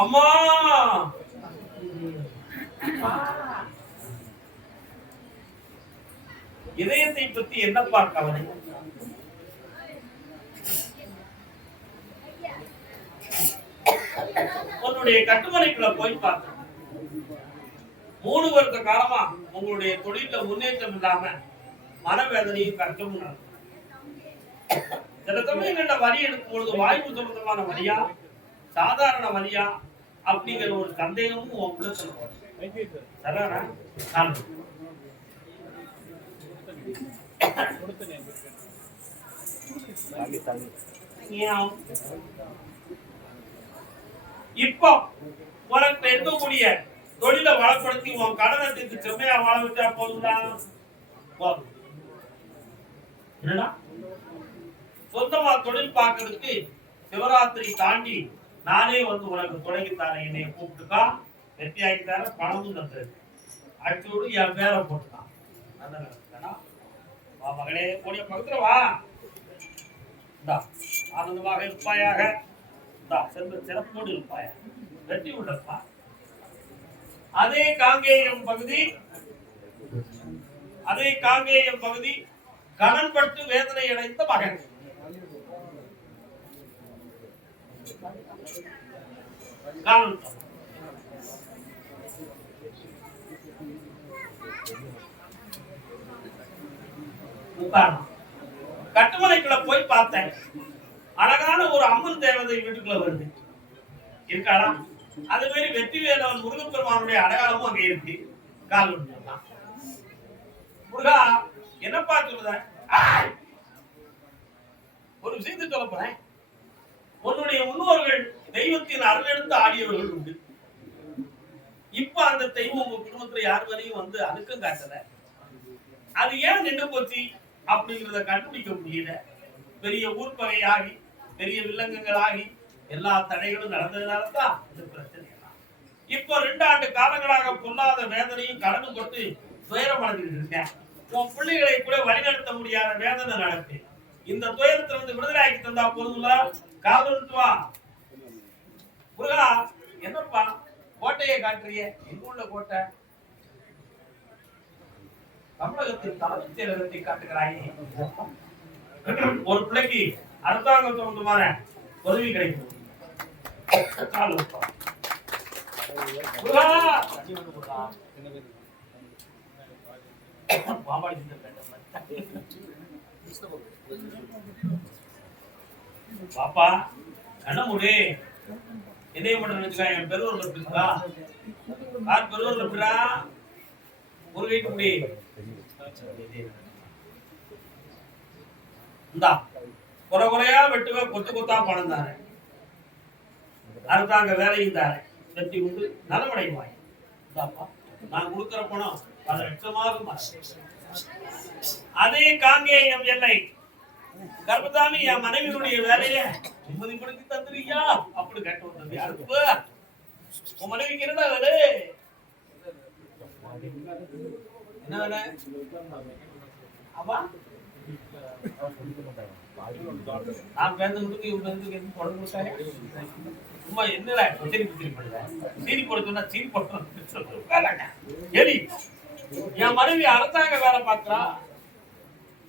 அம்மா இதயத்தை பத்தி என்ன பார்க்கலாம்? உன்னுடைய கட்டுமனைக்குள்ள போய் பார்க்க 3 வருட காலமா உங்களுடைய தொழில முன்னேற்றம் இல்லாம மனவேதனையும் கஷ்டமும் சில சமயங்கள்ல வரி எடுக்கும் பொழுது வாய்ப்பு சம்பந்தமான வரியா சாதாரண வரியா அப்படிங்கிற ஒரு சந்தேகமும் உங்களுக்குள்ள சொல்லுவாங்க. இப்போ உனக்கு இருக்கக்கூடிய தொழில வளப்படுத்தி உன் கடனத்துக்கு செம்மையா வாழ வச்சா போதும்தான். சொந்தமா தொழில் பார்க்கறதுக்கு சிவராத்திரி தாண்டி நானே வந்து உனக்கு தொடங்கித்தாரேன். என்னை கூப்பிட்டுக்கா, வெற்றியாக்கி தர, பணமும் தந்துரு, அச்சோடு என் பேரை போட்டுக்கான். மகளே கூடிய பக்கத்துல வா, ஆனந்தமாக இருப்பாயாக, செல்வ சிறப்போடு இருப்பாயாக, வெற்றி உள்ளப்பா. அதே காங்கேயம் பகுதி கடன் பட்டு வேதனை அடைந்த மகன். கட்டுமலைக்குள்ள போய் பார்த்தேன். அழகான ஒரு அம்மன் தேவதை வீட்டுக்குள்ள வருது. இருக்காரா? அது மாதிரி வெற்றி வேலவன் முருகப்பெருமானுடைய அடையாளமும் அங்க இருக்கு. கால் முருகா என்னப்பா சொல்லுத? ஒரு விஷயத்தை சொல்ல போறேன். உன்னுடைய முன்னோர்கள் தெய்வத்தின் அருளெடுத்து ஆடியவர்கள் உண்டு. இப்ப அந்த தெய்வம் உங்க குடும்பத்துல யார் வரையும் வந்து அணுக்கம் காட்டல. அது ஏன் நின்று போச்சு அப்படிங்கிறத கண்டுபிடிக்க முடியல. பெரிய ஊர்பகையாகி பெரிய வில்லங்கங்களாகி எல்லா தடைகளும் நடந்ததுனாலதான் இந்த பிரச்சனை. இப்ப 2 ஆண்டு காலங்களாக பொல்லாத வேதனையும் கடனும் கொண்டு துயரம் அடைஞ்சிட்டு இருக்கேன். உன் பிள்ளைகளை கூட வழிநடத்த முடியாத வேதனை நடக்கு. இந்த துயரத்துல இருந்து விடுதலை ஆக்கி தந்தா போதுங்கள? காவல்ட்டு வா முருகா. என்னப்பா கோட்டையை காட்டுறிய? எங்க உள்ள கோட்டை? தமிழகத்தின் தலைமைச் செயலகத்தை காட்டுகிறாயே. ஒரு பிள்ளைக்கு அரசாங்கம் சம்பந்தமான உதவி கிடைக்கும். பாப்பா கண்ணமுடி என்னைய மட்டும் நினைச்சுக்கா. என் பெருவர்கள் இருக்குதா? யார் பெருவர்கள் இருக்கிறா? ஒரு கைக்கு முடி இந்தா குறை குறையா வெட்டுவே, கொத்து கொத்தா பணம் தானே. அரசாங்க வேலையும் தானே. வெற்றி உண்டு, நலமடைவாய். நான் கொடுக்கிற பணம் பல லட்சமாக. அதே காங்கேயம் எல்லை கர்ப்பதாமி என் மனைவியுடைய வேலைய நிம்மதிப்படுத்தி தந்துருக்கியா? அப்படி கேட்டு வந்தது. அனுப்பு. உன் மனைவிக்கு என்னடா வேலை? என்ன வேலை? ஆமா நான் பேசுறதுக்கு இவங்க எதுவும் தொடர்பு கொடுத்தாங்க. சும்மா என்னடா சீனி பண்ணுற? சீனி போட சொன்னா சீனி போட்டோம். எலி என் மனைவி அரசாங்க வேலை பார்க்கிறா.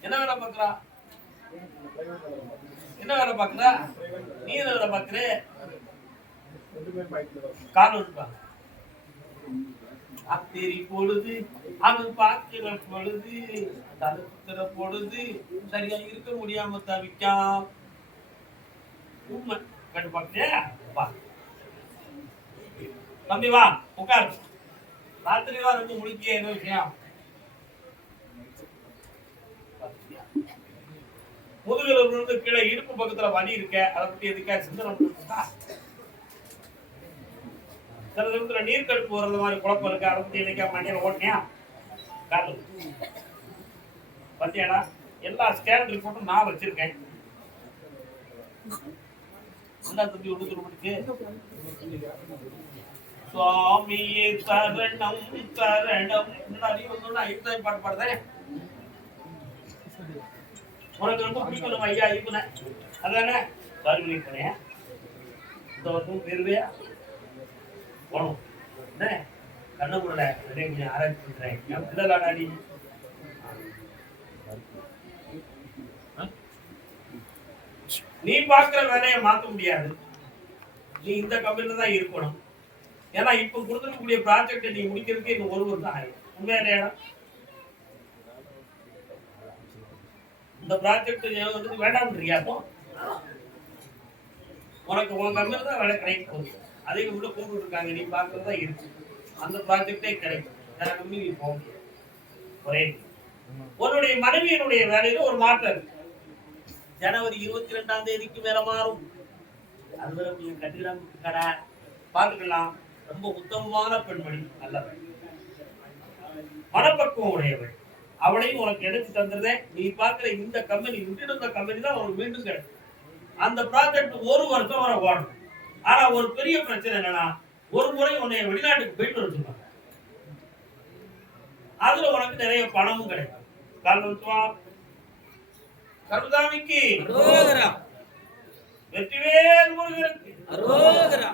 என்ன வேலை பார்க்கிறா? என்ன வேலை பார்க்கிறா? நீ என்ன வேலை பார்க்கிற? கால் விட்டுப்பாங்க. அத்தேரி பொழுது அவன் பார்க்கிற பொழுது தடுக்கிற பொழுது சரியா இருக்க முடியாம தவிக்கா. உண்மை கண்டு பார்த்தியா? வா தம்பி வா உட்கார். ராத்திரி தான் ரொம்ப முழுக்கிய என்ன விஷயம்? முதுகுல இருந்து கீழே இடுப்பு பக்கத்துல வலி இருக்க. அதை பத்தி எதுக்கா சிந்தனை? சில நேரத்துல நீர் கடுப்பு வர்றது மாதிரி குழப்பம் இருக்கு. அதை பத்தி என்னைக்கா மண்ணில ஓட்டினியா? காலு பத்தியாடா? எல்லா ஸ்கேன் ரிப்போர்ட்டும் நான் வச்சிருக்கேன். என்ன தம்பி உடுத்துருக்கு? சுவாமியே சரணம் சரணம். முன்னாடி வந்து ஐந்தாயிரம் பாட்டு பாடுறேன். உனக்கு ரொம்ப பிடிக்கும் நம்ம ஐயா ஐயப்பன அதானே பாருங்க போனேன் இந்த வருஷம் பேருவையா போனோம் என்ன கண்ண கூட கொஞ்சம் ஆராய்ச்சி பண்றேன் என் பிள்ளைலாடாடி நீ பாக்குற வேலையை மாத்த முடியாது. நீ இந்த கம்பெனில தான் இருக்கணும். ஏன்னா இப்ப கொடுத்துருக்கக்கூடிய ப்ராஜெக்ட் நீ முடிக்கிறதுக்கு இன்னும் 1 வருஷம் ஆகும். உண்மையா இந்த ப்ராஜெக்ட் வந்து வேண்டாம்ன்றியா? அப்போ உனக்கு உன் கம்பெனில தான் வேலை கிடைக்க போகுது. அதே உள்ள கூப்பிட்டு இருக்காங்க, நீ பாக்குறதா இருக்கு. அந்த ப்ராஜெக்டே கிடைக்கும். வேற கம்பெனி நீ போக முடியாது. ஒரே உன்னுடைய மனைவியினுடைய வேலையில ஒரு மாற்றம் இருக்கு. ஜனவரி 22ஆம் தேதிக்கு மேல மாறும். அது வரை நீங்க கட்டிடம் கடை பார்த்துக்கலாம். ரொம்ப உத்தமமான பெண்மணி, நல்லவள், மனப்பக்குவம் உடையவள். அவளையும் உனக்கு எடுத்து தந்துருதேன். நீ பார்க்கிற இந்த கம்பெனி விட்டுடுற கம்பெனி தான் உனக்கு மீண்டும் கிடைக்கும். அந்த ப்ராஜெக்ட் 1 வருஷம் வரை ஓடும். ஆனா ஒரு பெரிய பிரச்சனை என்னன்னா, ஒரு முறை உன்னை வெளிநாட்டுக்கு போயிட்டு வச்சுருவாங்க. அதுல உனக்கு நிறைய பணமும் கிடைக்கும். கருதாமிக்கு அரோகரா, வெற்றிவேல் முருகனுக்கு அரோகரா.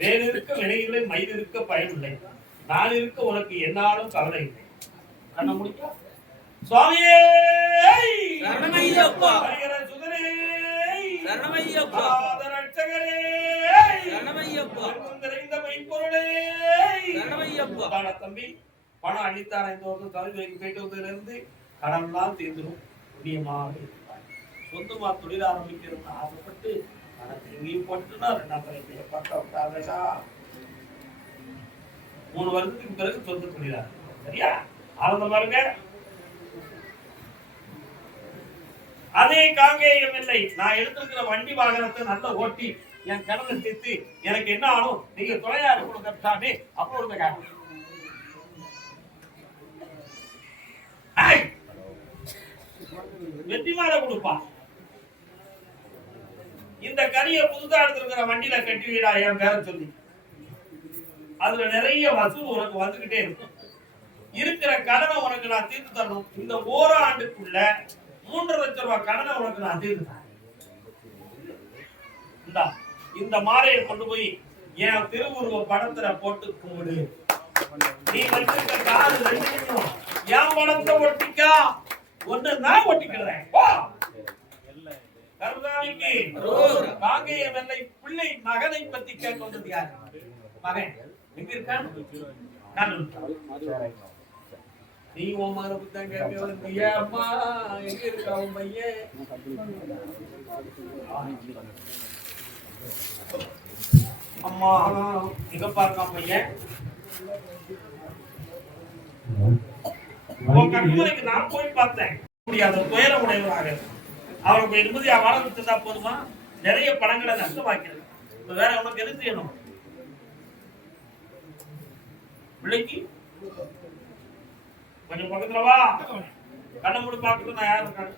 வேறு இருக்க வினைகளை மயில் இருக்க பயனில்லை. நான் இருக்க உனக்கு என்னாலும் கவலை இல்லை. கண்ண முடியும் சுவாமியே சரணமையப்பா, சுதரே சரணமையப்பா, ரட்சகரே சரணமையப்பா, நிறைந்த மெய்ப்பொருளே சரணமையப்பா. தம்பி பணம் அளித்தார இந்த வருஷம் தலைமைக்கு போயிட்டு வந்ததுல இருந்து கடன்லாம் தீர்ந்துடும். புண்ணியமாக இருப்பார். சொந்தமா தொழில் ஆரம்பிக்கிறோம்னு ஆசைப்பட்டு பணத்தை எங்கேயும் போட்டுன்னா 2 பக்கம் விட்டாதா. 3 வருஷத்துக்கு பிறகு சொந்த தொழிலா சரியா ஆனந்த பாருங்க. அதே காங்கேயம் இல்லை. நான் எடுத்திருக்கிற வண்டி வாகனத்தை நல்லா ஓட்டி என் கடனை சேர்த்து எனக்கு என்ன ஆகும், நீங்க துணையா இருக்கணும். அப்போ இருந்த வெற்றி மாலை கொடுப்பா. இந்த கனியை புதுசா எடுத்திருக்கிற வண்டியில கட்டி வீடா என் பேர சொல்லி அதுல நிறைய வசூல் உனக்கு வந்துகிட்டே இருக்கும். இருக்கிற கடனை உனக்கு நான் தீர்த்து தரணும். இந்த ஓராண்டுக்குள்ள 3 லட்சம் ரூபாய் கடனை உனக்கு நான் தீர்த்து தரேன். இந்த மாலையை கொண்டு போய் என் திருவுருவ படத்துல போட்டு கும்பிடு. நீ வச்சிருக்க காது 2 நிமிஷம் என் படத்தை ஒட்டிக்கா. ஒண்ணு நான் ஒட்டிக்கிறேன். கருதாமிக்கு காங்கேய வெள்ளை பிள்ளை மகனை பத்தி கேட்க வந்தது யாரு? மகன் எங்க இருக்கான்? நீ உன் மகனை பத்தி தான் கேட்க வந்து அம்மா எங்க இருக்கா உன் பையன்? அம்மா எங்க பாருக்கான் பையன்? உன் கட்டுமலைக்கு நான் போய் பார்த்தேன். முடியாத துயர உடையவராக அவனுக்கு நிம்மதியா வாழ விட்டுதா போதுமா? நிறைய படங்களை நஷ்டமாக்கிறது. வேற உனக்கு எது செய்யணும்? பிள்ளைக்கு கொஞ்சம் பக்கத்துல வா. கண்ணை மூடி பார்க்கறது நான் யாரு இருக்காங்க?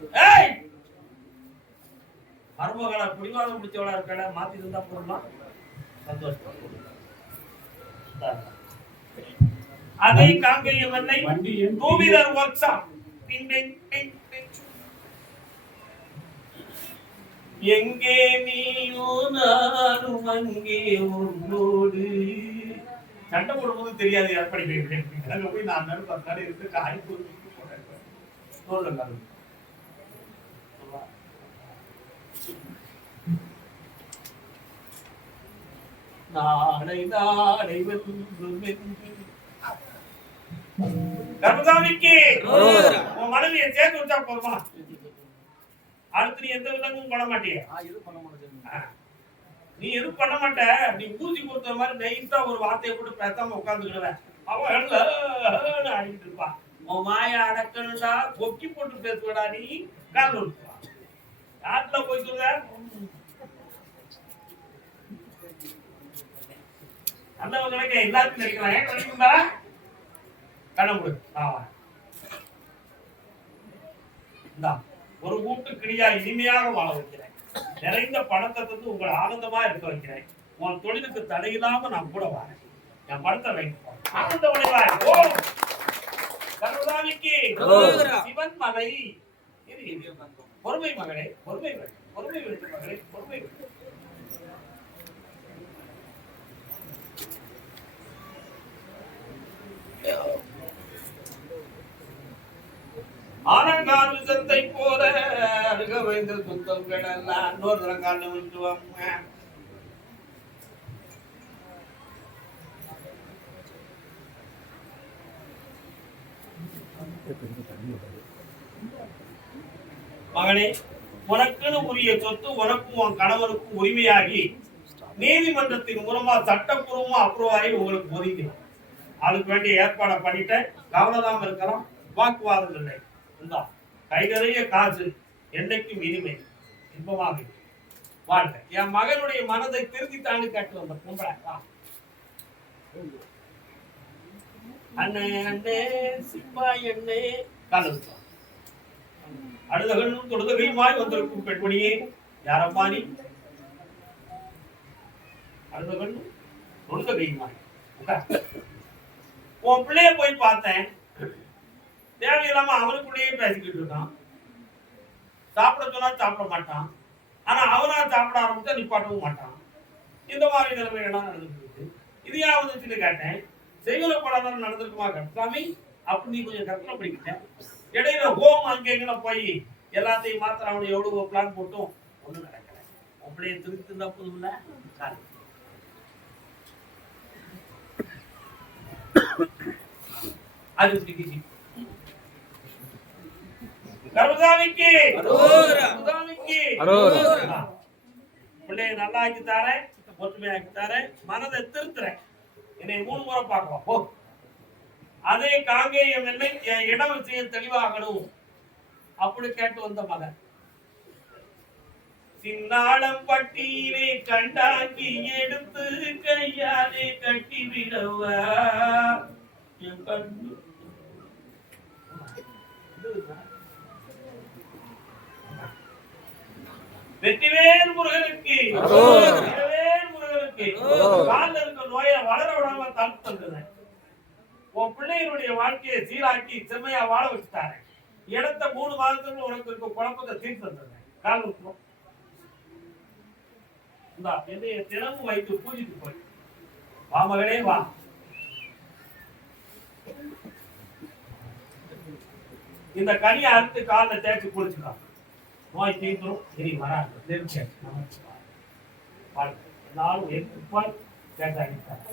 மருமகளை பிடிவாதம் பிடிச்சவளா இருக்க மாத்தி இருந்தா போதுமா? சந்தோஷம். அதே காங்கேயம் வெள்ளை 2 வீலர் ஒர்க் ஷாப். எங்கே நீயோ நானும் அங்கே உன்னோடு. சண்டை போடும்போது தெரியாது எப்படி அங்க போய் நான் நடுப்பாடு இருக்கு காய் போடுறேன். நாளை நாளை கர்மசாமிக்கு உன் மனைவியை சேர்த்து வச்சா போதுமா? அடுத்து நீ எந்த விதமும் பண்ண மாட்டியா? நீ எதுவும் பண்ண மாட்ட. நீ ஊசி கொடுத்த மாதிரி நெய்ஸா ஒரு வார்த்தையை போட்டு பேசாம உட்காந்துக்கிடுவேன். அவன் அடிக்கிட்டு இருப்பான். உன் மாய அடக்கணும்டா கொக்கி போட்டு பேசுவடா. நீ கால் விட்டுப்பா. யாருல போய் சொல்ற? நல்லவங்க கிடைக்க எல்லாத்தையும் நினைக்கலாம். கிடைக்குங்களா? கண்ணமுடு ஒரு கூட்டு கிளியா இனிமையாக வாழ வைக்கிறேன். நிறைந்த பணத்தை தந்து உங்களை ஆனந்தமா இருக்க வைக்கிறேன். உன் தொழிலுக்கு தடையில்லாம நான் கூட வரேன். என் படத்தை வைப்போம். ஆனந்த உடைவாய் ஓம் கருணாநிதிக்கு சிவன் மலை. இது பொறுமை மகளே, பொறுமை பொறுமை மகளே, பொறுமை. ஆனங்கால் விசத்தை போல அருக வைந்த சுத்தங்கள் எல்லாம் இன்னொரு தரங்கால விட்டுவாங்க. மகனே, உனக்குன்னு உரிய சொத்து உனக்கும் உன் கணவனுக்கும் உரிமையாகி நீதிமன்றத்தின் மூலமா சட்டப்பூர்வமா அப்ரூவ் ஆகி உங்களுக்கு ஒதுக்கணும். அதுக்கு வேண்டிய ஏற்பாடை பண்ணிட்டு கவனதாம இருக்கலாம். வாக்குவாதம் இல்லை. கை நிறைய காசு என்னைக்கும் இனிமை இன்பமாக வாழ்க. என் மகனுடைய மனதை திருத்தித்தாண்டு கேட்டு வந்த கும்பல அண்ணே அண்ணே சிப்பாய் அண்ணே காலு அடுதகனும் தொடுதகையுமாய் வந்திருக்கும் பெண்மணியே யாரம்மா நீ? அடுதகனும் தொடுதகையுமாய் உன் பிள்ளைய போய் பார்த்தேன். தேவையில்லாம அவனுக்குள்ளேயே பேசிக்கிட்டு இருக்கான். சாப்பிட சொன்னா சாப்பிட மாட்டான். ஆனா அவனா சாப்பிட ஆரம்பிச்சா நிப்பாட்டவும் மாட்டான். இந்த மாதிரி நிலைமை எல்லாம் நடந்துருக்கு. இது ஏன் வந்துச்சுன்னு கேட்டேன். செய்வன படம் நடந்திருக்குமா சாமி? அப்படி நீ கொஞ்சம் கற்பனை பண்ணிக்கிட்டேன். இடையில ஹோம் அங்கெங்க போய் எல்லாத்தையும் மாத்திரம் அவனை எவ்வளவு பிளான் போட்டும் ஒண்ணும் நடக்கல. அப்படியே திருத்தி இருந்தா போதும்ல. அது கருதாமிக்கு பிள்ளைய நல்லா ஆக்கி தாரேன், ஒற்றுமை ஆக்கி தாரேன், மனதை திருத்துறேன். என்னை 3 முறை பார்க்கலாம். அதே காங்கேயம் என்னை என் இடம் விஷயம் தெளிவாகணும் அப்படி கேட்டு வந்த மகன் சின்னாளம் பட்டியிலே கண்டாக்கி எடுத்து கையாலே கட்டி விடவா என் கண்ணு வெற்றிவேல் முருகனுக்கு காலில் இருக்க நோயை வளர விடாம தடுத்து தந்துறேன். உன் பிள்ளைகளுடைய வாழ்க்கையை சீராக்கி செம்மையா வாழ வச்சுட்டாரு. இடத்த 3 மாதத்துக்கு உனக்கு இருக்க குழப்பத்தை தீர்த்து தந்துறேன். கால் விட்டுரும் என்னைய தினமும் வைத்து பூஜித்து போய் வா மகளே வா. இந்த கனியை அறுத்து காலில் தேய்ச்சி குளிச்சுக்கலாம். நோய் தீர்த்துரும். இனி வராது. எல்லாரும் எதிர்ப்பால் பேசாடிட்டார்.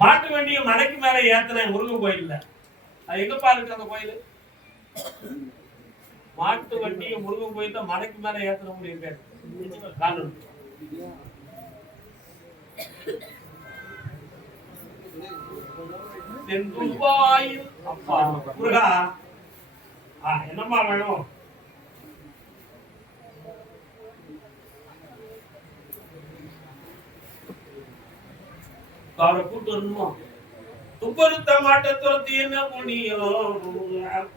மாட்டு வண்டியை மலைக்கு மேல ஏத்தின முருகன் கோயில். அது எங்கப்பா இருக்கு அந்த கோயில்? மாட்டு வண்டியை முருகன் கோயில் தான் மலைக்கு மேல ஏத்தின முடியும். அப்பா முருகா என்னம்மா வேணும்? அவரை கூட்டு வரணுமா? துப்பருத்த மாட்டை துரத்தி என்ன புண்ணியம்,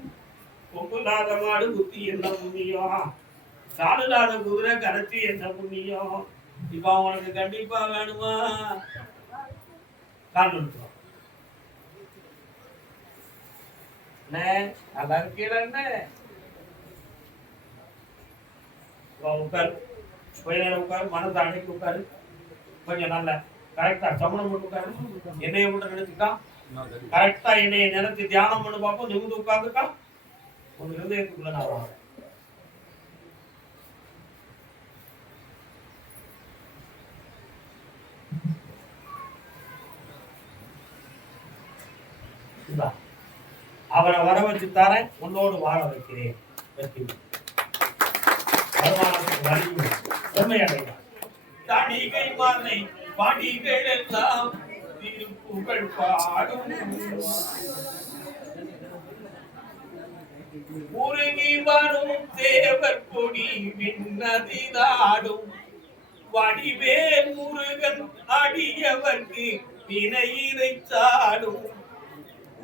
பொங்குலாத மாடு குத்தி என்ன புண்ணியம், சாலுலாத குதிரை கரைச்சி என்ன புண்ணியம். இப்ப அவனுக்கு கண்டிப்பா வேணுமா? காரணம் நல்லா இருக்கீங்க. உட்காரு, கொஞ்ச நேரம் உட்காரு, மனதை அடைக்கி உட்காரு. கொஞ்சம் நல்ல கரெக்டா சமணம் பண்ணி உட்காரு. என்னைய மட்டும் நினைச்சுக்கா. கரெக்டா என்னைய நினைச்சு தியானம் பண்ணு பார்ப்போம். நிமிந்து உட்கார்ந்துக்கா. உங்க ஹிருதயத்துக்குள்ள நான் வரேன். அவரை வர வச்சு தாரேன், உன்னோடு வாழ வைக்கிறேன். தடிகை மாலை பாடிகள் எல்லாம் திருப்புகழ் பாடும், உருகி வரும் தேவர் கொடி விண்ணதிதாடும், வடிவேல் முருகன் அடியவர்க்கு வினையினை சாடும்,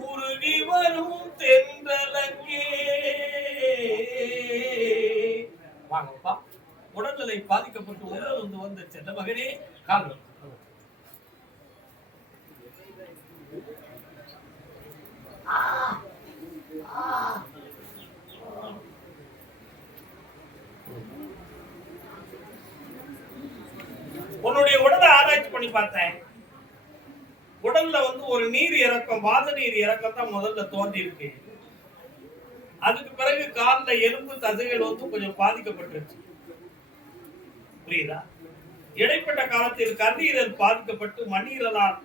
உருகி வரும் தென்றலங்கே. வாங்கப்பா உடல்நிலை பாதிக்கப்பட்டு உடல் வந்த செல்ல மகனே கால் உன்னுடைய உடலை ஆராய்ச்சி பண்ணி பார்த்தேன். உடல்ல ஒரு நீர் இறக்கம், வாத நீர் இறக்கம் தான் முதல்ல தோன்றி இருக்கு. அதுக்கு பிறகு கால்ல எலும்பு தசைகள் கொஞ்சம் பாதிக்கப்பட்டுருச்சு. புரியுதா? இடைப்பட்ட காலத்தில் கல்லீரல் பாதிக்கப்பட்டு மண்ணீரலால்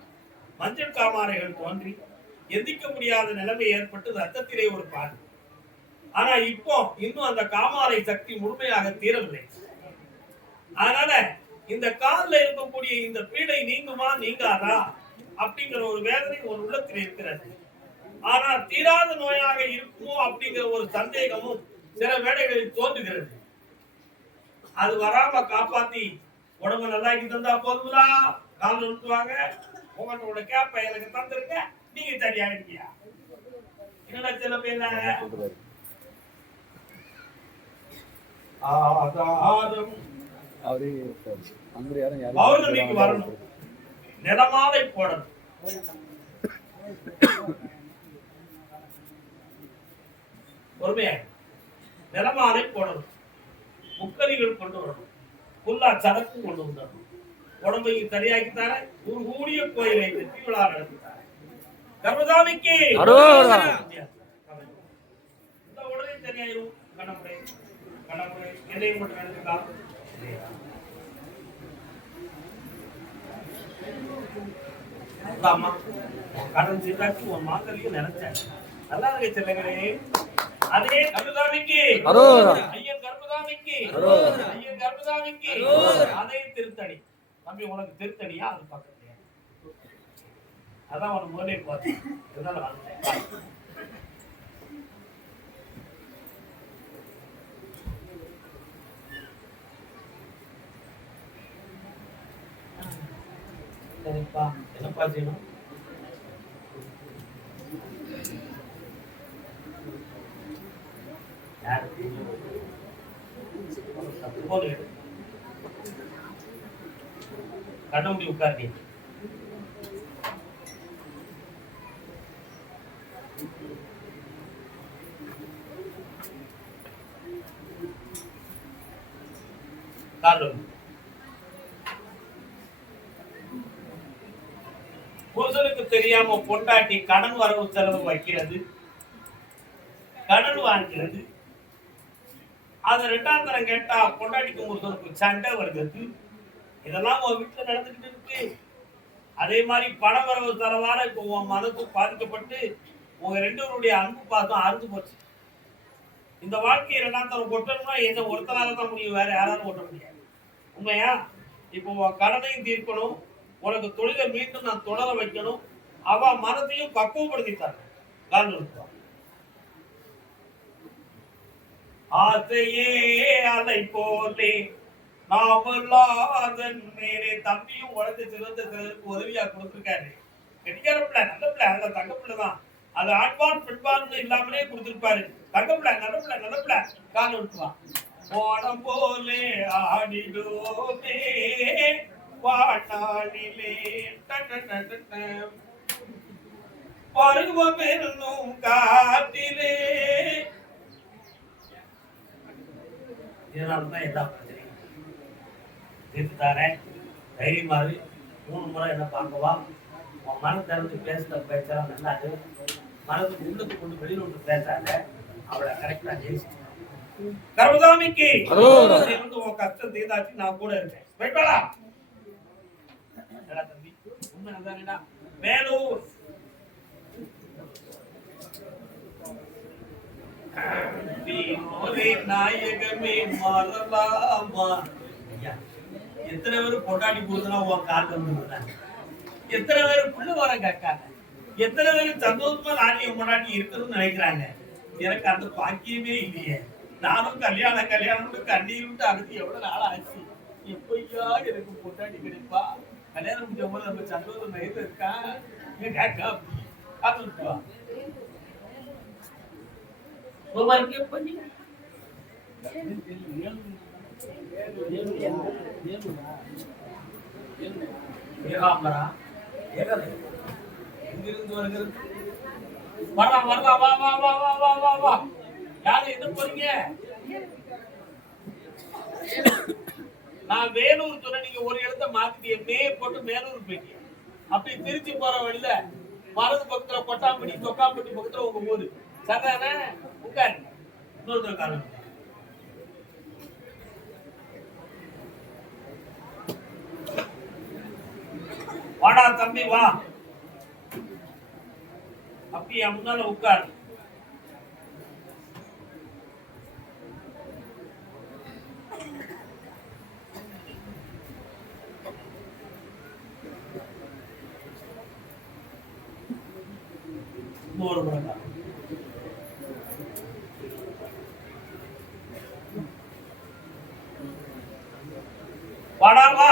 மஞ்சள் காமாலைகள் தோன்றி எந்திக்க முடியாத நிலைமை ஏற்பட்டு ரத்தத்திலே ஒரு பாதி. ஆனா இப்போ இன்னும் அந்த காமாலை சக்தி முழுமையாக தீரவில்லை. அதனால இந்த கால்ல இருக்கக்கூடிய இந்த பீடை நீங்குமா நீங்காதா அப்படிங்கிற ஒரு வேதனை ஒரு உள்ளத்தில் இருக்கிறது. ஆனா தீராத நோயாக இருக்குமோ அப்படிங்கிற ஒரு சந்தேகமும் சில வேளைகளில் தோன்றுகிறது. அது வராம காப்பாத்தி உடம்பு நல்லா தந்தா போதுங்களா? கால் நிறுத்துவாங்க, உங்களோட கேப்ப எனக்கு தந்திருக்க, நீங்க சரியாயிருக்கியா? என்னடா சில பேர் பௌர்ணமிக்கு வரணும், நிலமாலை போடணும். பொறுமையா நிலமாலை போடணும், முக்கரிகள் கொண்டு வரணும், புல்லா சதக்கு கொண்டு வந்துடணும். உடம்பையும் சரியாக்கித்தார ஒரு கூடிய கோயிலை திருவிழா நடத்தித்தார. கர்மசாமிக்கு உடனே சரியாயிரும். கடமுறை கடமுறை என்னையும் மட்டும் நடந்துக்கலாம். கடன் சீட்டாச்சு ஒரு மாங்கல்யம் நினைச்சேன். நல்லா இருக்க செல்லங்களே. அதே கர்மசாமிக்கு ஐயன் கர்மசாமிக்கு ஐயன் கர்மசாமிக்கு அதே திருத்தணி. தம்பி உனக்கு திருத்தணியா? அது பக்கத்துலயா? அதான் உனக்கு முதலே பார்த்தேன். இதனால வந்துட்டேன். சரிப்பா, என்னப்பா செய்யணும்? கண்ணமுடி உட்கார்ந்து புருஷனுக்கு தெரியாம பொண்டாட்டி கடன் வரவு செலவு வைக்கிறது, கடன் வாங்கிறது. அது ரெண்டாம் தரம் கேட்டா பொண்டாட்டிக்கு புருஷனுக்கு சண்டை வருகிறது. இதெல்லாம் உன் வீட்டுல நடந்துகிட்டு இருக்கு. அதே மாதிரி பண வரவு செலவால இப்போ உன் மனசு பாதிக்கப்பட்டு உங்க ரெண்டு பேருடைய அன்பு பாசம் அறுந்து போச்சு. இந்த வாழ்க்கையை ரெண்டாம் தரம் கொட்டணும்னா என்ன ஒருத்தனால தான் முடியும், வேற யாராலும் ஓட்ட முடியாது. உண்மையா? இப்போ உன் கடனையும் தீர்க்கணும், உனக்கு தொழிலை மீண்டும் நான் தொடர வைக்கணும். அவ மனத்தையும் பக்குவப்படுத்தித்தாங்க. ஆசையே அலை போலே தம்பியும் உடனே சிறந்த சிலருக்கு உதவியா கொடுத்திருக்காரு. கெட்டிக்கார பிள்ளை, நல்ல பிள்ளை, அதுல தங்க பிள்ளைதான். அது ஆண்பான் பெண்பான் இல்லாமலே கொடுத்திருப்பாரு. தங்க பிள்ளை, நல்ல பிள்ளை, நல்ல பிள்ளை. கால் விட்டுவான். ஓடம் போலே ஆடிடுவோமே வாட்டாளிலே பருவம் என்னும் காட்டிலே. இதனாலதான் எல்லா பிரச்சனையும் தீர்த்துத்தாரேன். தைரியமாறு 3 முறை என்ன பார்க்கவா? உன் மனம் திறந்து பேசுற பேச்செல்லாம் நல்லாது. மனதுக்கு உள்ளுக்கு கொண்டு வெளியில் விட்டு பேசாத. அவளை கரெக்டா ஜெயிச்சு கர்மசாமிக்கு உன் கஷ்டம் தீர்ந்தாச்சு. நான் கூட இருக்கேன். போயிட்டா தம்பி, உண்மை நல்லாடா. வேலூர் நாயகமே மாறலாமா? எத்தனை பேர் பொண்டாட்டி போதுனா உன் காட்டு வந்து, எத்தனை பேர் புள்ள வர கேட்காங்க, எத்தனை பேர் சந்தோஷமா நாட்டியம் பொண்டாட்டி இருக்கணும்னு நினைக்கிறாங்க. எனக்கு அந்த பாக்கியமே இல்லையே. நானும் கல்யாணம் கண்ணீர் விட்டு அடுத்து எவ்வளவு நாள் ஆச்சு. எப்பயா எனக்கு பொண்டாட்டி கிடைப்பா? கல்யாணம் முடிஞ்ச போது நம்ம சந்தோஷம் நேரில் இருக்கா கேட்கா காத்துவா பண்ணி ஏகாம்பரா எங்கிருந்து வருகிறது? வரலாம் வரலாம், வா வா வா வா வா வா வா. யாரு என்ன போறீங்க? நான் வேலூர் சொன்ன, நீங்க ஒரு இடத்த மாத்திட்டீங்க, மே போட்டு மேலூர் போயிட்டீங்க. அப்படி திருச்சி போற வழியில மரது பக்கத்துல கொட்டாம்பட்டி தொக்காம்பட்டி பக்கத்துல உங்க ஊரு சரிதானே? உட்காரு. இன்னொருத்தர காரணம் வாடா தம்பி வா. அப்படியே முன்னால உட்காரு. ஒரு முறை வாடா வா.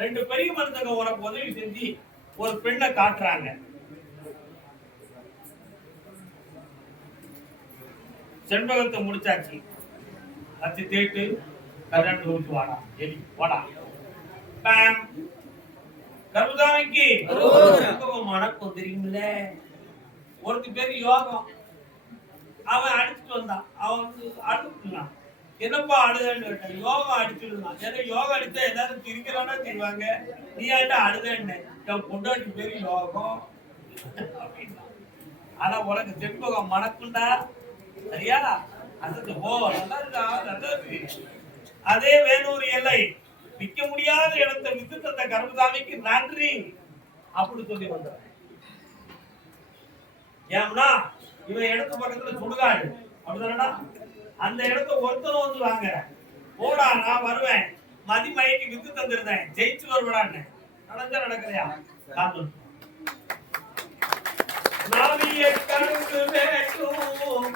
ரெண்டு பெரிய மனுஷங்க உனக்கு உதவி செஞ்சு ஒரு பெண்ணை காட்டுறாங்க. செண்பகத்தை முடிச்சாச்சு. அச்சு தேட்டு கரண்ட் ஊத்து வாடா. எலி வாடா. பாம். கருதாமிக்கு செண்பகம் மணக்கும் தெரியுமில்ல. ஒருத்தி பேர் யோகம். அவன் அடிச்சுட்டு வந்தான். அவன் வந்து அழுத்துலாம். என்னப்பா அழுதன்னு கேட்டேன். யோகா அடிச்சுடுதான். ஏன்னா யோகா அடிச்சா எல்லாரும் திரிக்கிறானா திரிவாங்க. நீ ஆண்டா அழுதன்னு. என் பொண்டாட்டி பேரு யோகம் அப்படின்னா. ஆனா உனக்கு செண்பகம் மணக்குண்டா. சரியா? அது ஓ நல்லா இருக்கா, நல்லா இருக்கு. அதே வேலூர் எல்லை விற்க முடியாத இடத்தை வித்து தந்த கருமசாமிக்கு நன்றி அப்படி சொல்லி வந்தார். ஏன்னா இவன் இடத்து பக்கத்துல சுடுகாடு அப்படிதானடா. அந்த இடத்த ஒருத்தரும் வந்து வாங்க போடா, நான் வருவேன், மதி மயக்கி வித்து தந்திருந்தேன், ஜெயிச்சு வருவடான்னு. நடந்தா நடக்கலையா? காரணம் நாவிய கணக்கு வேண்டும்,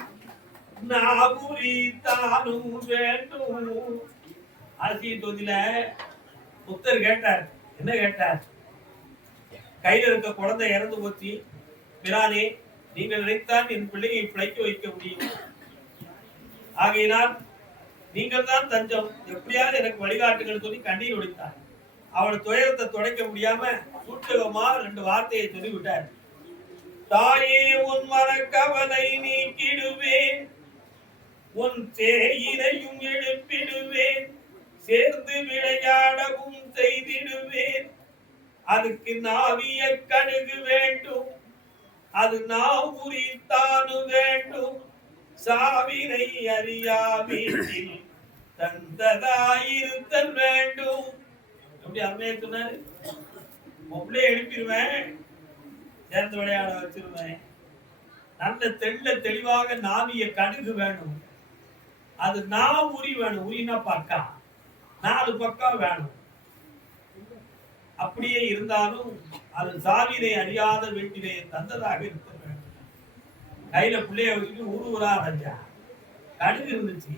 நாபுரி தானும் வேண்டும். அரசியல் தொகுதியில புத்தர் கேட்டார். என்ன கேட்டார்? கையில இருக்க குழந்தை இறந்து போச்சு, பிரானே நீங்கள் நினைத்தான் என் பிள்ளையை பிழைக்க வைக்க முடியும். ஆகையினால் நீங்கள் தான் தஞ்சம், எப்படியாவது எனக்கு வழிகாட்டுகள் சொல்லி கண்ணீர் ஒடித்தார். அவளை துயரத்தை துடைக்க முடியாம சூட்சகமா ரெண்டு வார்த்தையை சொல்லிவிட்டார். தாயே உன் மனக்கவலை நீக்கிடுவேன், உன் தேயிலையும் எழுப்பிடுவேன், சேர்ந்து விளையாடவும் செய்திடுவேன். அதுக்கு நாவிய கடுகு வேண்டும், அது நாவுரித்தானு வேண்டும். சாவினை அறியா வீட்டில் தந்ததாயிருத்தல் வேண்டும். எப்படி அருமையா சொன்னாரு. மொபைலே எழுப்பிடுவேன், சேர்ந்து விளையாட வச்சிருவேன். நல்ல தெளிவாக நாவிய கடுகு வேணும், அது நான் உரி வேணும். உரினா பக்கா 4 பக்கம் வேணும். அப்படியே இருந்தாலும் அது சாவினை அறியாத வீட்டிலே தந்ததாக இருக்க வேண்டும். கையில பிள்ளைய வச்சுட்டு ஊரா அரைஞ்சா கடுகு இருந்துச்சு.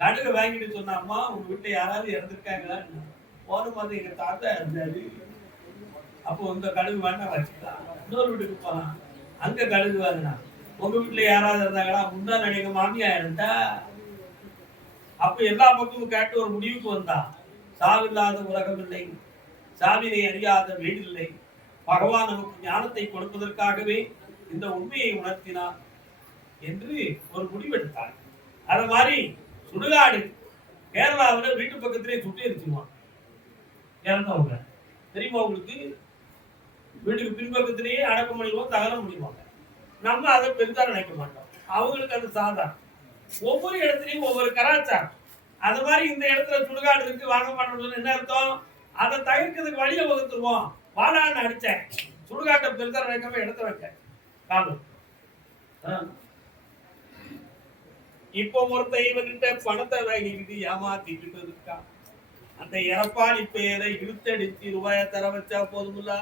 கடுகு வாங்கிட்டு சொன்னா, அம்மா உங்க வீட்டுல யாராவது இறந்துருக்காங்களான்னு. போன மாதிரி எங்க தாத்தா இருந்தாரு, அப்போ இந்த கடுகு வேணா வச்சுக்கலாம். இன்னொரு வீட்டுக்கு போலாம், அங்க கடுகு வாங்கினா. உங்க வீட்டுல யாராவது இருந்தாங்களா? முந்தா நினைக்க மாமியா இருந்தா. அப்ப எல்லா பக்கமும் கேட்டு ஒரு முடிவுக்கு வந்தா, சாவில்லாத உலகம் இல்லை, சாவினை அறியாத வீடு இல்லை. பகவான் நமக்கு ஞானத்தை கொடுப்பதற்காகவே இந்த உண்மையை உணர்த்தினார் என்று ஒரு முடிவெடுத்தார். அத மாதிரி சுடுகாடு கேரளாவில் வீட்டு பக்கத்திலே சுட்டு எரிச்சுவான் இறந்தவங்க. தெரியுமா உங்களுக்கு? வீட்டுக்கு பின்பக்கத்திலேயே அடக்கம் பண்ணிடுவோம், தகனம் பண்ணிடுவாங்க. நம்ம அதை பெருசா நினைக்க மாட்டோம், அவங்களுக்கு அது சாதாரணம். ஒவ்வொரு இடத்துலயும் ஒவ்வொரு கலாச்சாரம். அது மாதிரி இந்த இடத்துல சுடுகாடு இருக்கு, வாங்க மாட்டோம்னு என்ன அர்த்தம்? அதை தவிர்க்கிறதுக்கு வழியை வகுத்துருவோம். வாடான்னு அடிச்சேன், சுடுகாட்டை பெருசா நினைக்காம இடத்த வைக்க காலம். இப்போ ஒருத்த இவன்கிட்ட பணத்தை வாங்கிக்கிட்டு ஏமாத்திக்கிட்டு இருக்கா. அந்த இறப்பாளி பேரை இழுத்தடிச்சு ரூபாய தர வச்சா போதுமில்ல.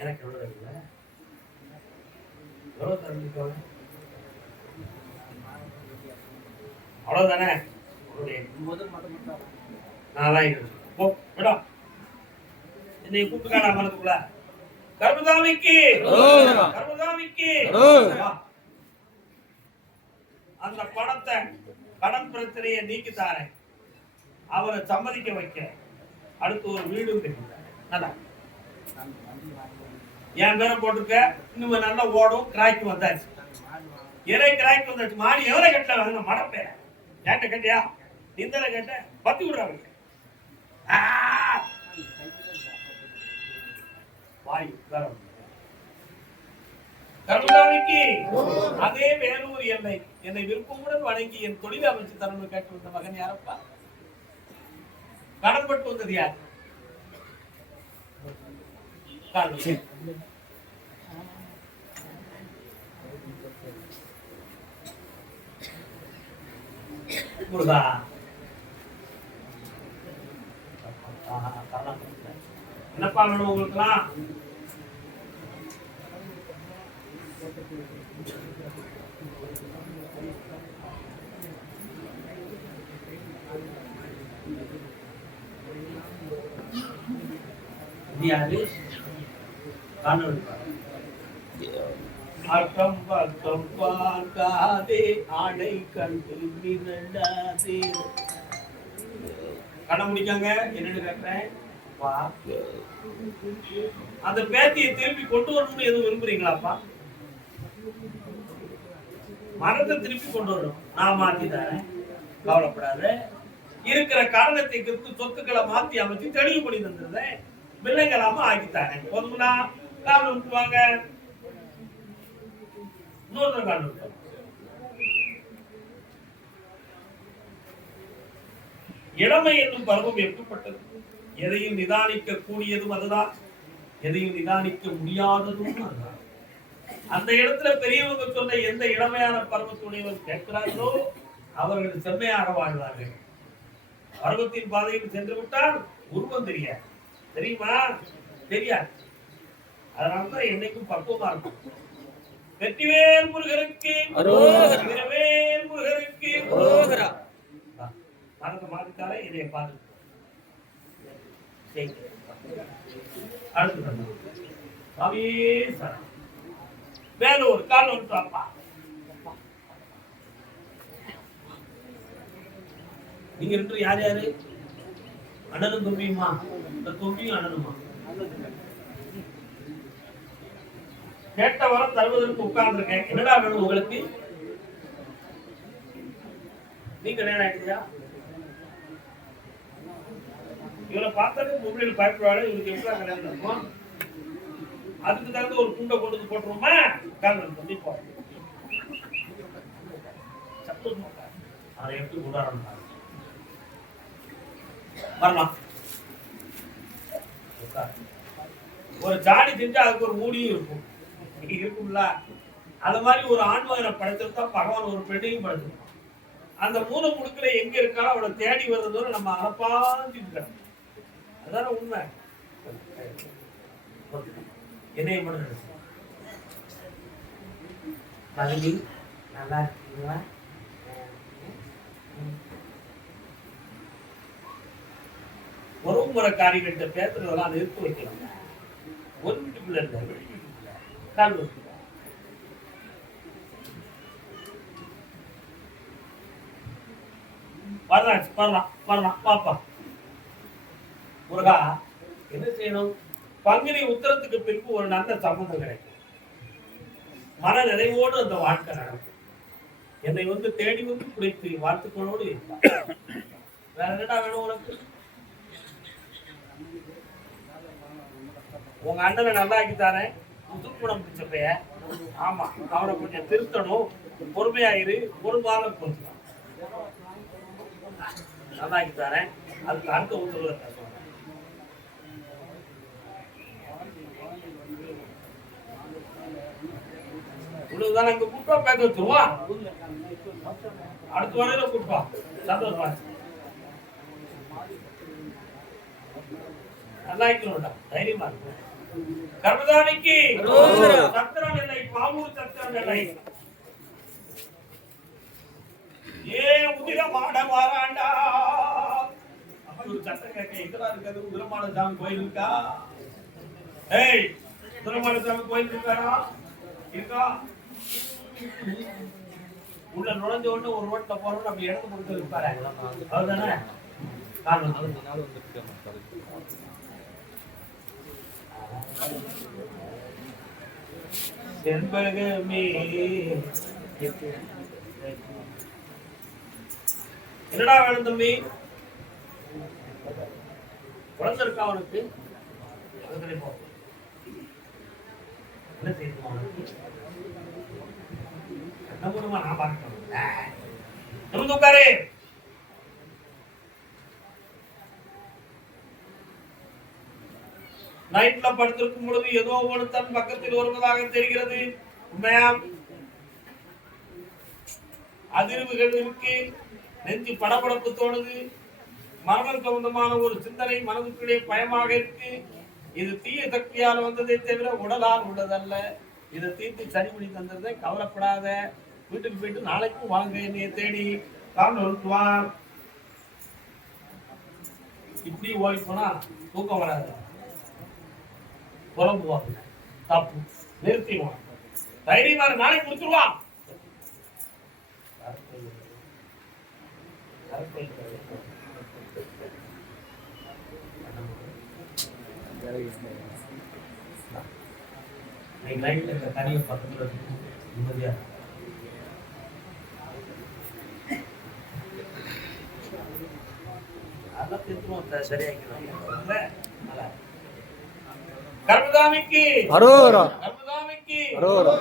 எனக்கு எவ்வளவு இல்லை, எவ்வளவு தர அவ்வளவுதானே. என்னை கூப்பிட்டுக்காடா மனதுக்குள்ள. கர்மசாமிக்கு கர்மசாமிக்கு அந்த பணத்தை கடன் பிரச்சனையை நீக்கித்தாரேன், அவரை சம்மதிக்க வைக்க, அடுத்து ஒரு வீடும் கட்டிட்டார். என் பேரை போட்டிருக்க, இன்னும் நல்லா ஓடும். கிராய்க்கு வந்தாச்சு, இறை கிராய்க்கு வந்தாச்சு. மாடி எவரை கட்டல வாங்க மடப்பேன். ஏன்ட்ட கேட்டியா? நீ தானே கேட்ட, பத்தி விடுறாங்க. வாய் கருணாநிதிக்கு அதே வேலூர் எல்லை என்னை விருப்பமுடன் வணங்கி என் தொழில் அமைச்சு தரணும் கேட்டு வந்த மகன் யாரப்பா? கடன்பட்டு வந்தது யார்? முருகா, என்னப்பா வேணும் உங்களுக்குலாம்? அக்கம் பக்கம் பார்க்காதே, ஆடை கண்டு மிரண்டாதே. கண்ண முடிக்காங்க. என்னன்னு கேட்கிறேன், அந்த பேத்தியை திருப்பி கொண்டு வரணும்னு எதுவும் விரும்புறீங்களாப்பா? மரத்தை திருப்பி கொண்டு வரணும், நான் மாத்தி தரேன், கவலைப்படாத. இருக்கிற காரணத்தை குறித்து சொத்துக்களை மாத்தி அமைச்சு தெளிவு பண்ணி தந்துருந்தேன், பிள்ளைங்களாம ஆக்கித்தாங்க. போதுங்களா? காரணம் விட்டுவாங்க. இன்னொரு காரணம், இளமை என்னும் பருவம் எப்படிப்பட்டது? எதையும் நிதானிக்க கூடியதும் அதுதான், எதையும் நிதானிக்க முடியாததும் அதுதான். அந்த இடத்துல பெரியவங்க சொன்ன எந்த இளமையான பருவத்துடையவர் கேட்கிறார்களோ அவர்கள் செம்மையாக வாழ்வார்கள். பருவத்தின் பாதையில் சென்று விட்டால் உருவம் தெரியாது. தெரியுமா? தெரியாது. அதனாலதான் என்னைக்கும் பக்குவமா இருக்கும். வெற்றிவேல் முருகருக்கு வீரவேல் முருகருக்கு மனத்தை மாத்திட்டாலே இதை பாரு. அடுத்து வேலூர் காலூர் அப்பா, நீங்க ரெண்டு யார் யாரு? அண்ணனும் தொம்பியுமா? தொம்பியும் அண்ணனுமா? கேட்ட வரம் தருவதற்கு உட்கார்ந்து இருக்கேன். என்னடா வேணும் உங்களுக்கு? நீங்க கல்யாணம் ஆயிடுச்சா? இவரை பார்த்தாலே மொபைல் பயப்படுவாரு. இவருக்கு எப்படி கல்யாணம் இருக்கும்? அதுக்கு தகுந்த ஒரு குண்டை கொண்டு வந்து போட்டுருவோமா? காரணம் கண்டிப்பா அதை எப்படி உதாரணம் வரலாம். ஒரு ஜாடி செஞ்சா அதுக்கு ஒரு மூடியும் இருக்கும், இருக்கும்ல. அது மாதிரி ஒரு ஆண்மகனை படைத்திருந்தா பகவான் ஒரு பெண்ணையும் படைச்சிருக்கான். அந்த மூணு முடுக்கல எங்க இருக்காலும் அவளை தேடி வருவதோடு நம்ம அறப்பாஞ்சிட்டு, அதான உண்மை. என்னைய மட்டும் மகிழி நல்லா இருக்கீங்களா? ஒரு முறை காரியங்கள்ட்ட பேசுறதெல்லாம் நிறுத்தி வைக்கலாம். ஒரு வீட்டுக்குள்ள இல்ல, வெளி வீட்டுக்குள்ள கால் வச்சு வரலாம் பாப்பா. முருகா, என்ன செய்யணும்? பங்குனி உத்தரத்துக்கு பின்பு ஒரு நல்ல சம்பந்தம் கிடைக்கும். மன நிறைவோடு அந்த வாழ்க்கை நடக்கும். என்னை வந்து தேடி வந்து குடித்து வாழ்த்துக்களோடு இருப்பார். வேற என்னடா வேணும் உனக்கு? உங்க அண்ணனை நல்லா ஆக்கித்தானே, புதுக்குணம் பிடிச்ச பைய. ஆமா, அவனை கொஞ்சம் திருத்தணும். பொறுமையாயிரு, ஒரு மாதம் கொஞ்சம் நல்லா ஆக்கித்தாரேன். அதுக்கு அடுத்த உத்தரவு பேசுவாங்க. இவ்வளவுதான் இங்க கூட்டா பேச வச்சுருவா. அடுத்த வரையில கூட்டா சந்தோஷமா நல்லா இருக்கணும்டா, தைரியமா இருக்கும். கர்மதானிக்கு சத்திரம் இல்லை, பாவூர் சத்திரம் இல்லை. ஏ உதிரமாட மாறாண்டா ஒரு சட்டம் கேட்க எங்கடா இருக்காது? உதிரமாட சாமி கோயில் இருக்கா? ஏய், உதிரமாட சாமி கோயில் இருக்காரா? இருக்கா? உள்ள நுழைஞ்ச உடனே ஒரு ரோட்ல போறோம் அப்படி இடத்து கொடுத்து இருப்பாரு அதுதானே செண்பகமே என்னடா வேணும் தம்பி குழந்தை இருக்கா அவனுக்கு என்ன செய்யணுமா நான் பார்க்கணும் உட்காரு நைட்ல படுத்திருக்கும் பொழுது ஏதோ ஒரு தன் பக்கத்தில் வருவதாக தெரிகிறது உண்மையா அதிர்வுகள் இருக்கு நெஞ்சு படபடப்பு தோணுது மரணம் சம்பந்தமான ஒரு சிந்தனை மனதுக்குள்ளே பயமாக இருக்கு இது தீய சக்தியால் வந்ததை தவிர உடலால் உள்ளதல்ல இதை தீர்த்து சரி பண்ணி தந்ததை கவலைப்படாத வீட்டுக்கு போயிட்டு நாளைக்கும் வாங்க என்னைய தேடி வா இப்படி ஓடி போனா தூக்கம் வராது புலம்புவாங்க தப்பு நிறுத்திடுவான் தைரியமா நாளைக்கு கொடுத்துருவான் தனிய பக்கத்துல நிம்மதியா அதெல்லாம் திருத்தணும் சரியாக்கணும் கர்மதாமிக்கு அரோரா கர்மதாமிக்கு அரோரா